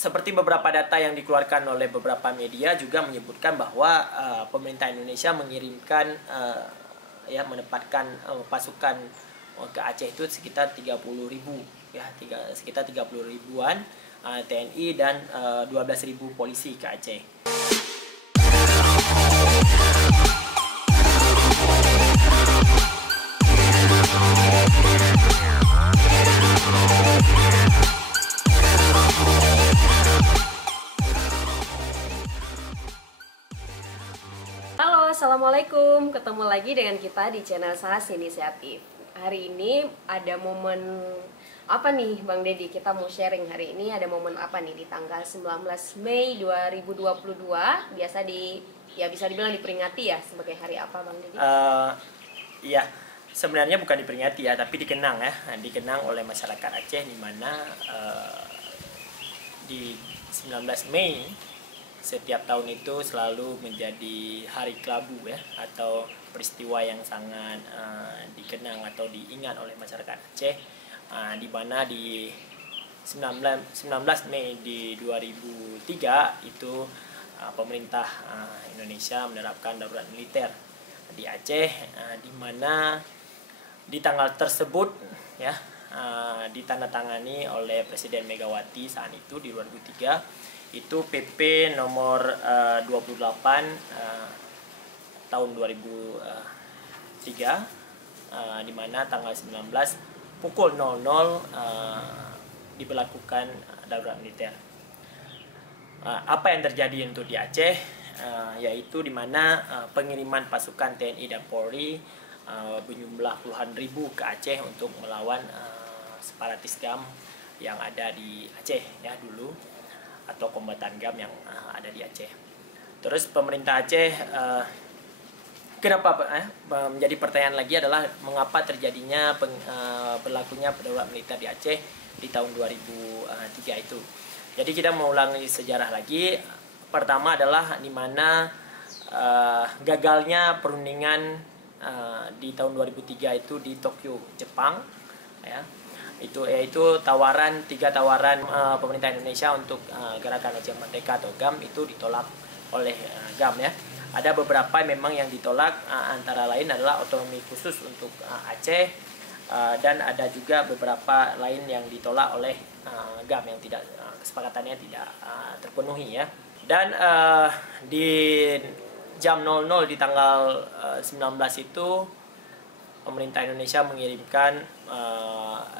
seperti beberapa data yang dikeluarkan oleh beberapa media juga menyebutkan bahwa pemerintah Indonesia mengirimkan menempatkan pasukan ke Aceh itu sekitar 30.000 ya, sekitar 30 ribuan TNI dan 12.000 polisi ke Aceh. Halo, assalamualaikum. Ketemu lagi dengan kita di channel Sahas Inisiatif. Hari ini ada momen apa nih, Bang Deddy? Kita mau sharing hari ini ada momen apa nih di tanggal 19 Mei 2022? Biasa bisa dibilang diperingati ya sebagai hari apa, Bang Deddy? Iya, sebenarnya bukan diperingati ya, tapi dikenang ya, dikenang oleh masyarakat Aceh, di mana di 19 Mei setiap tahun itu selalu menjadi hari kelabu ya, atau peristiwa yang sangat dikenang atau diingat oleh masyarakat Aceh, di mana di 19 Mei di 2003 itu pemerintah Indonesia menerapkan darurat militer di Aceh, di mana di tanggal tersebut ya ditandatangani oleh Presiden Megawati saat itu di 2003 itu PP nomor 28 tahun 2003, di mana tanggal 19 pukul 00 diberlakukan darurat militer. Apa yang terjadi untuk di Aceh, yaitu di mana pengiriman pasukan TNI dan Polri berjumlah puluhan ribu ke Aceh untuk melawan separatis GAM yang ada di Aceh ya dulu, atau kombatan GAM yang ada di Aceh. Terus pemerintah Aceh, kenapa menjadi pertanyaan lagi adalah mengapa terjadinya berlakunya darurat militer di Aceh di tahun 2003 itu. Jadi kita mau ulangi sejarah lagi. Pertama adalah di mana gagalnya perundingan di tahun 2003 itu di Tokyo, Jepang ya. Yaitu tiga tawaran pemerintah Indonesia untuk gerakan Aceh Merdeka atau GAM itu ditolak oleh GAM ya. Ada beberapa memang yang ditolak, antara lain adalah otonomi khusus untuk Aceh, dan ada juga beberapa lain yang ditolak oleh GAM yang tidak kesepakatannya tidak terpenuhi ya. Dan di jam 00 di tanggal 19 itu pemerintah Indonesia mengirimkan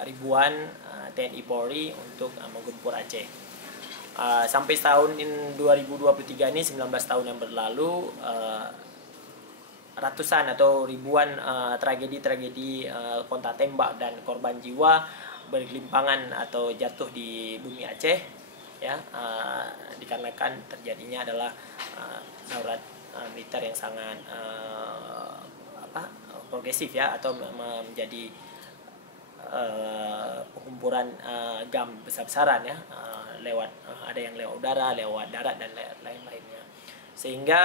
ribuan TNI Polri untuk menggempur Aceh. Sampai tahun 2023 ini, 19 tahun yang berlalu, ratusan atau ribuan tragedi-tragedi kontak tembak dan korban jiwa bergelimpangan atau jatuh di bumi Aceh ya, dikarenakan terjadinya adalah darurat militer yang sangat progresif ya, atau menjadi pengumpuran GAM besar-besaran ya, lewat ada yang lewat udara, lewat darat dan lain-lainnya, sehingga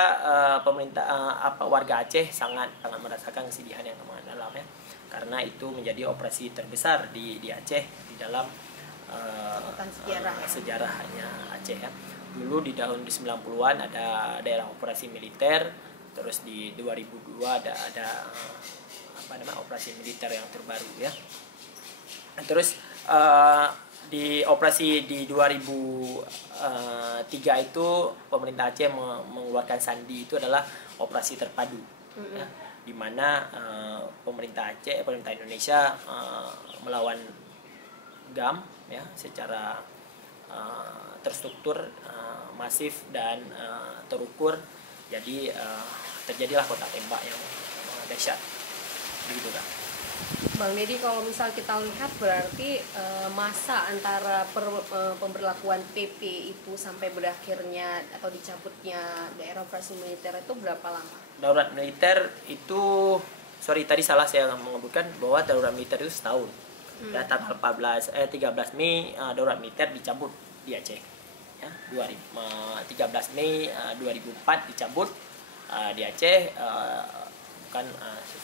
warga Aceh sangat merasakan kesedihan yang amat dalam ya, karena itu menjadi operasi terbesar di Aceh di dalam sejarahnya Aceh ya. Dulu di tahun 90-an ada daerah operasi militer. Terus di 2002 ada operasi militer yang terbaru ya. Terus di operasi di 2003 itu pemerintah Aceh mengeluarkan sandi, itu adalah operasi terpadu ya, di mana pemerintah Indonesia melawan GAM ya secara terstruktur, masif dan terukur. Jadi terjadilah kontak tembak yang dahsyat begitu kan. Bang Deddy, kalau misal kita lihat berarti masa antara pemberlakuan PP itu sampai berakhirnya atau dicabutnya daerah operasi militer itu berapa lama? Darurat militer itu, tadi salah saya menyebutkan bahwa darurat militer itu setahun. Ya, tanggal 13 Mei darurat militer dicabut di Aceh. Ya, 13 Mei 2004 dicabut di Aceh, bukan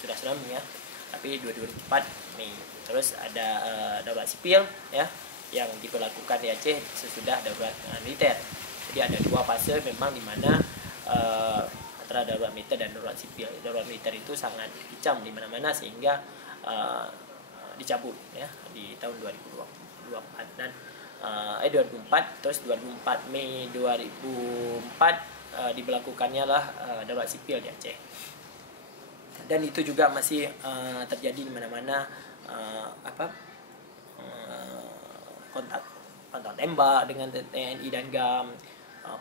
sudah tsunami ya, tapi 2004 Mei. Terus ada darurat sipil ya, yang diberlakukan di Aceh sesudah darurat militer. Jadi ada 2 fase memang di mana antara darurat militer dan darurat sipil. Darurat militer itu sangat kejam di mana-mana sehingga dicabut ya di tahun 2024 dan 2004, terus 2004 Mei 2004 diberlakukannya lah darurat sipil di Aceh. Dan itu juga masih terjadi di mana-mana kontak tembak dengan TNI dan GAM,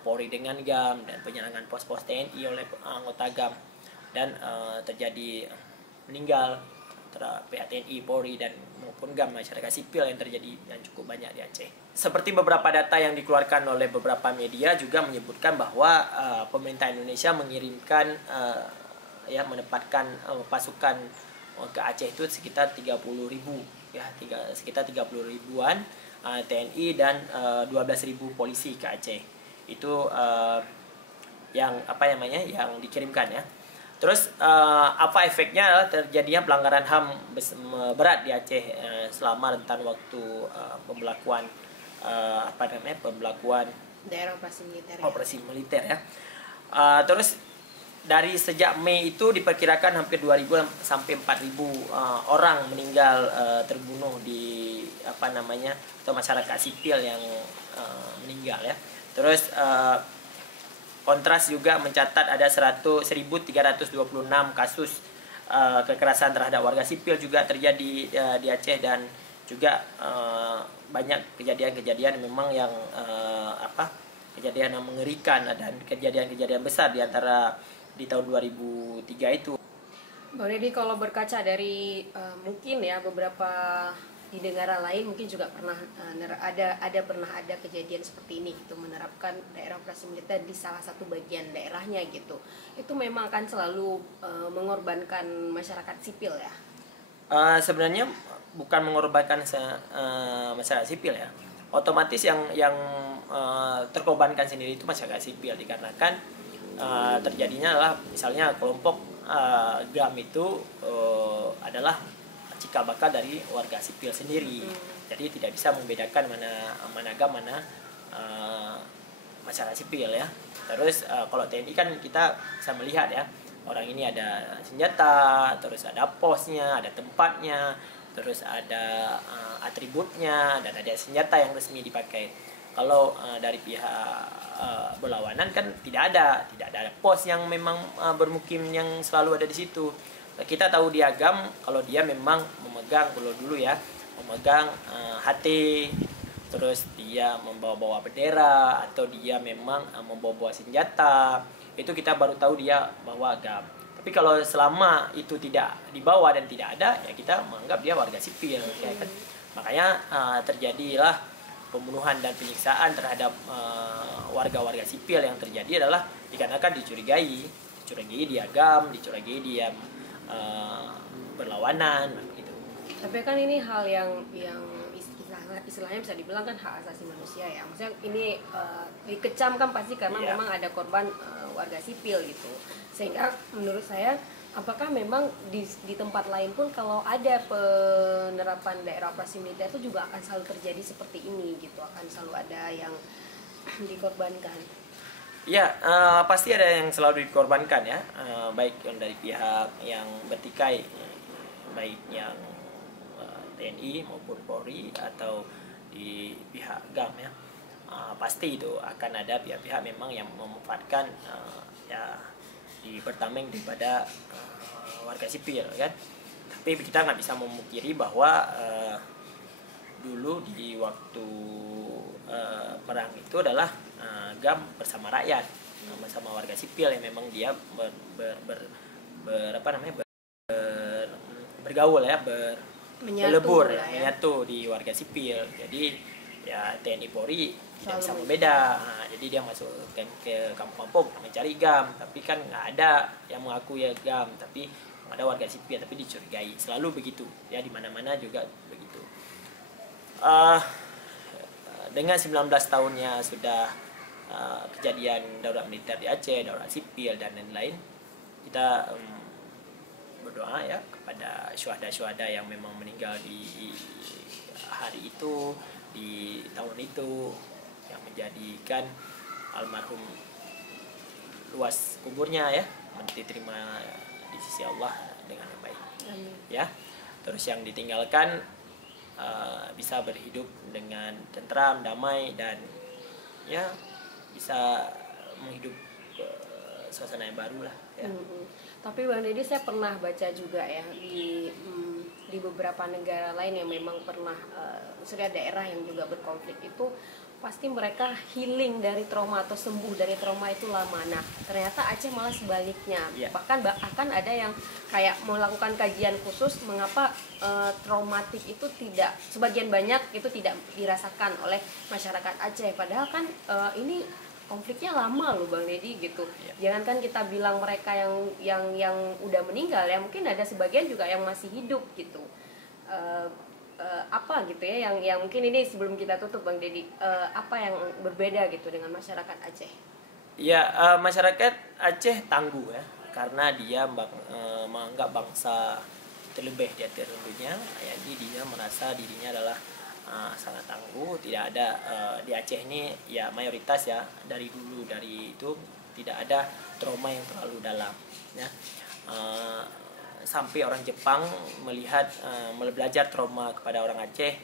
Polri dengan GAM, dan penyerangan pos-pos TNI oleh anggota GAM, dan terjadi meninggal antara pihak TNI, Polri, dan maupun GAM, masyarakat sipil yang terjadi dan cukup banyak di Aceh. Seperti beberapa data yang dikeluarkan oleh beberapa media juga menyebutkan bahwa pemerintah Indonesia mengirimkan menempatkan pasukan ke Aceh itu sekitar 30.000 ya, sekitar 30 ribuan TNI dan 12.000 polisi ke Aceh. Itu yang yang dikirimkan ya. Terus apa efeknya? Terjadinya pelanggaran HAM berat di Aceh selama rentan waktu pembelakuan pembelakuan daerah operasi militer. Operasi militer ya. Terus dari sejak Mei itu diperkirakan hampir 2.000 sampai 4.000 orang meninggal terbunuh di atau masyarakat sipil yang meninggal ya. Terus Kontras juga mencatat ada 1.326 kasus kekerasan terhadap warga sipil juga terjadi di Aceh, dan juga banyak kejadian-kejadian memang yang kejadian yang mengerikan dan kejadian-kejadian besar di tahun 2003 itu. Bang Deddy, kalau berkaca dari mungkin ya beberapa di negara lain mungkin juga pernah ada kejadian seperti ini gitu, menerapkan daerah operasi militer di salah satu bagian daerahnya gitu. Itu memang akan selalu mengorbankan masyarakat sipil ya. Sebenarnya bukan mengorbankan masyarakat sipil ya. Otomatis yang terkorbankan sendiri itu masyarakat sipil, dikarenakan terjadinya adalah misalnya kelompok GAM itu adalah cikal bakal dari warga sipil sendiri. Jadi tidak bisa membedakan mana GAM, mana masyarakat sipil ya. Terus kalau TNI kan kita bisa melihat ya, orang ini ada senjata, terus ada posnya, ada tempatnya, terus ada atributnya, dan ada senjata yang resmi dipakai. Kalau dari pihak berlawanan kan tidak ada pos yang memang bermukim yang selalu ada di situ. Kita tahu dia GAM kalau dia memang memegang dulu ya, memegang HT, terus dia membawa bendera, atau dia memang membawa senjata, itu kita baru tahu dia bawa GAM. Tapi kalau selama itu tidak dibawa dan tidak ada, ya kita menganggap dia warga sipil ya kan? Makanya terjadilah pembunuhan dan penyiksaan terhadap warga-warga sipil yang terjadi adalah dikarenakan dicurigai dia GAM, dicurigai dia berlawanan gitu. Tapi kan ini hal yang istilahnya bisa dibilang kan hak asasi manusia ya. Maksudnya ini dikecam kan pasti karena memang ada korban warga sipil gitu. Sehingga menurut saya, apakah memang di tempat lain pun kalau ada penerapan daerah operasi militer itu juga akan selalu terjadi seperti ini gitu, akan selalu ada yang dikorbankan? Ya, pasti ada yang selalu dikorbankan ya, baik yang dari pihak yang bertikai, baik yang TNI maupun Polri atau di pihak GAM ya. Pasti itu akan ada pihak-pihak memang yang memanfaatkan di pertameng daripada warga sipil kan. Tapi kita nggak bisa memungkiri bahwa dulu di waktu perang itu adalah GAM bersama rakyat, bersama warga sipil yang memang dia bergaul ya, berlebur ya, menyatu di warga sipil. Jadi ya TNI Polri tidak bisa membeda. Jadi dia masuk ke kampung-kampung mencari GAM, tapi kan nggak ada yang mengaku ya GAM, tapi ada warga sipil tapi dicurigai. Selalu begitu ya, di mana-mana juga begitu. Dengan 19 tahunnya sudah kejadian darurat militer di Aceh, darurat sipil dan lain-lain, kita berdoa ya kepada syuhada-syuhada yang memang meninggal di hari itu, di tahun itu, yang menjadikan almarhum luas kuburnya ya, diterima di sisi Allah dengan yang baik. Amin. Ya, terus yang ditinggalkan bisa berhidup dengan tentram, damai, dan ya bisa menghidup suasana yang baru lah ya. Tapi Bang Deddy, saya pernah baca juga ya di beberapa negara lain yang memang pernah maksudnya daerah yang juga berkonflik itu pasti mereka healing dari trauma atau sembuh dari trauma itu lama. Nah, ternyata Aceh malah sebaliknya. Yeah. Bahkan ada yang kayak melakukan kajian khusus mengapa traumatik itu tidak, sebagian banyak itu tidak dirasakan oleh masyarakat Aceh. Padahal kan ini konfliknya lama loh Bang Deddy gitu. Yeah. Jangankan kita bilang mereka yang udah meninggal ya, mungkin ada sebagian juga yang masih hidup gitu. Apa gitu ya yang mungkin ini sebelum kita tutup Bang Deddy, apa yang berbeda gitu dengan masyarakat Aceh? Ya, masyarakat Aceh tangguh ya, karena dia menganggap bangsa terlebih di atas dunia. Jadi dia merasa dirinya adalah sangat tangguh. Tidak ada di Aceh ini ya mayoritas ya dari dulu dari itu tidak ada trauma yang terlalu dalam ya. Sampai orang Jepang melihat belajar trauma kepada orang Aceh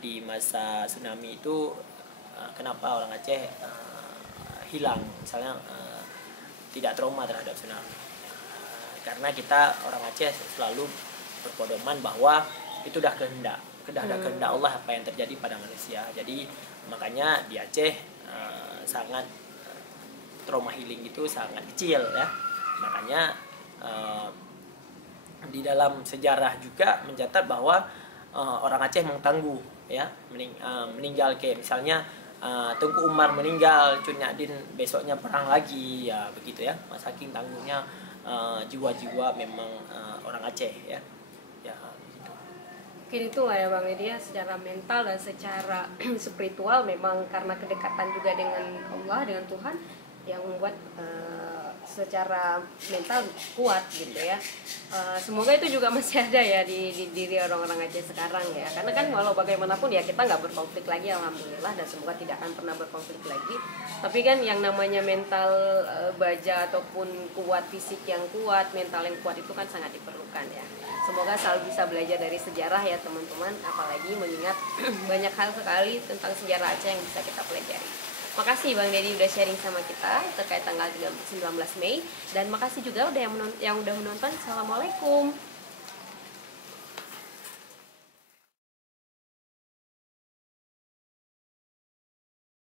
di masa tsunami itu, kenapa orang Aceh hilang misalnya tidak trauma terhadap tsunami, karena kita orang Aceh selalu berpedoman bahwa itu dah kehendak Allah apa yang terjadi pada manusia. Jadi makanya di Aceh sangat trauma healing itu sangat kecil ya. Makanya di dalam sejarah juga mencatat bahwa orang Aceh memang tangguh ya, meninggal kayak misalnya Tengku Umar meninggal, Cun Nyadin besoknya perang lagi ya begitu ya. Saking tangguhnya jiwa-jiwa memang orang Aceh ya. Ya gitu. Mungkin itulah ya Bang Deddy ya, secara mental dan secara spiritual memang karena kedekatan juga dengan Allah, dengan Tuhan yang membuat secara mental kuat gitu ya. Semoga itu juga masih ada ya di diri orang-orang Aceh sekarang ya, karena kan walau bagaimanapun ya kita nggak berkonflik lagi alhamdulillah, dan semoga tidak akan pernah berkonflik lagi. Tapi kan yang namanya mental baja ataupun kuat, fisik yang kuat, mental yang kuat itu kan sangat diperlukan ya. Semoga selalu bisa belajar dari sejarah ya teman-teman, apalagi mengingat banyak hal sekali tentang sejarah Aceh yang bisa kita pelajari. Makasih Bang Deddy udah sharing sama kita terkait tanggal 19 Mei, dan makasih juga yang udah menonton. Assalamualaikum.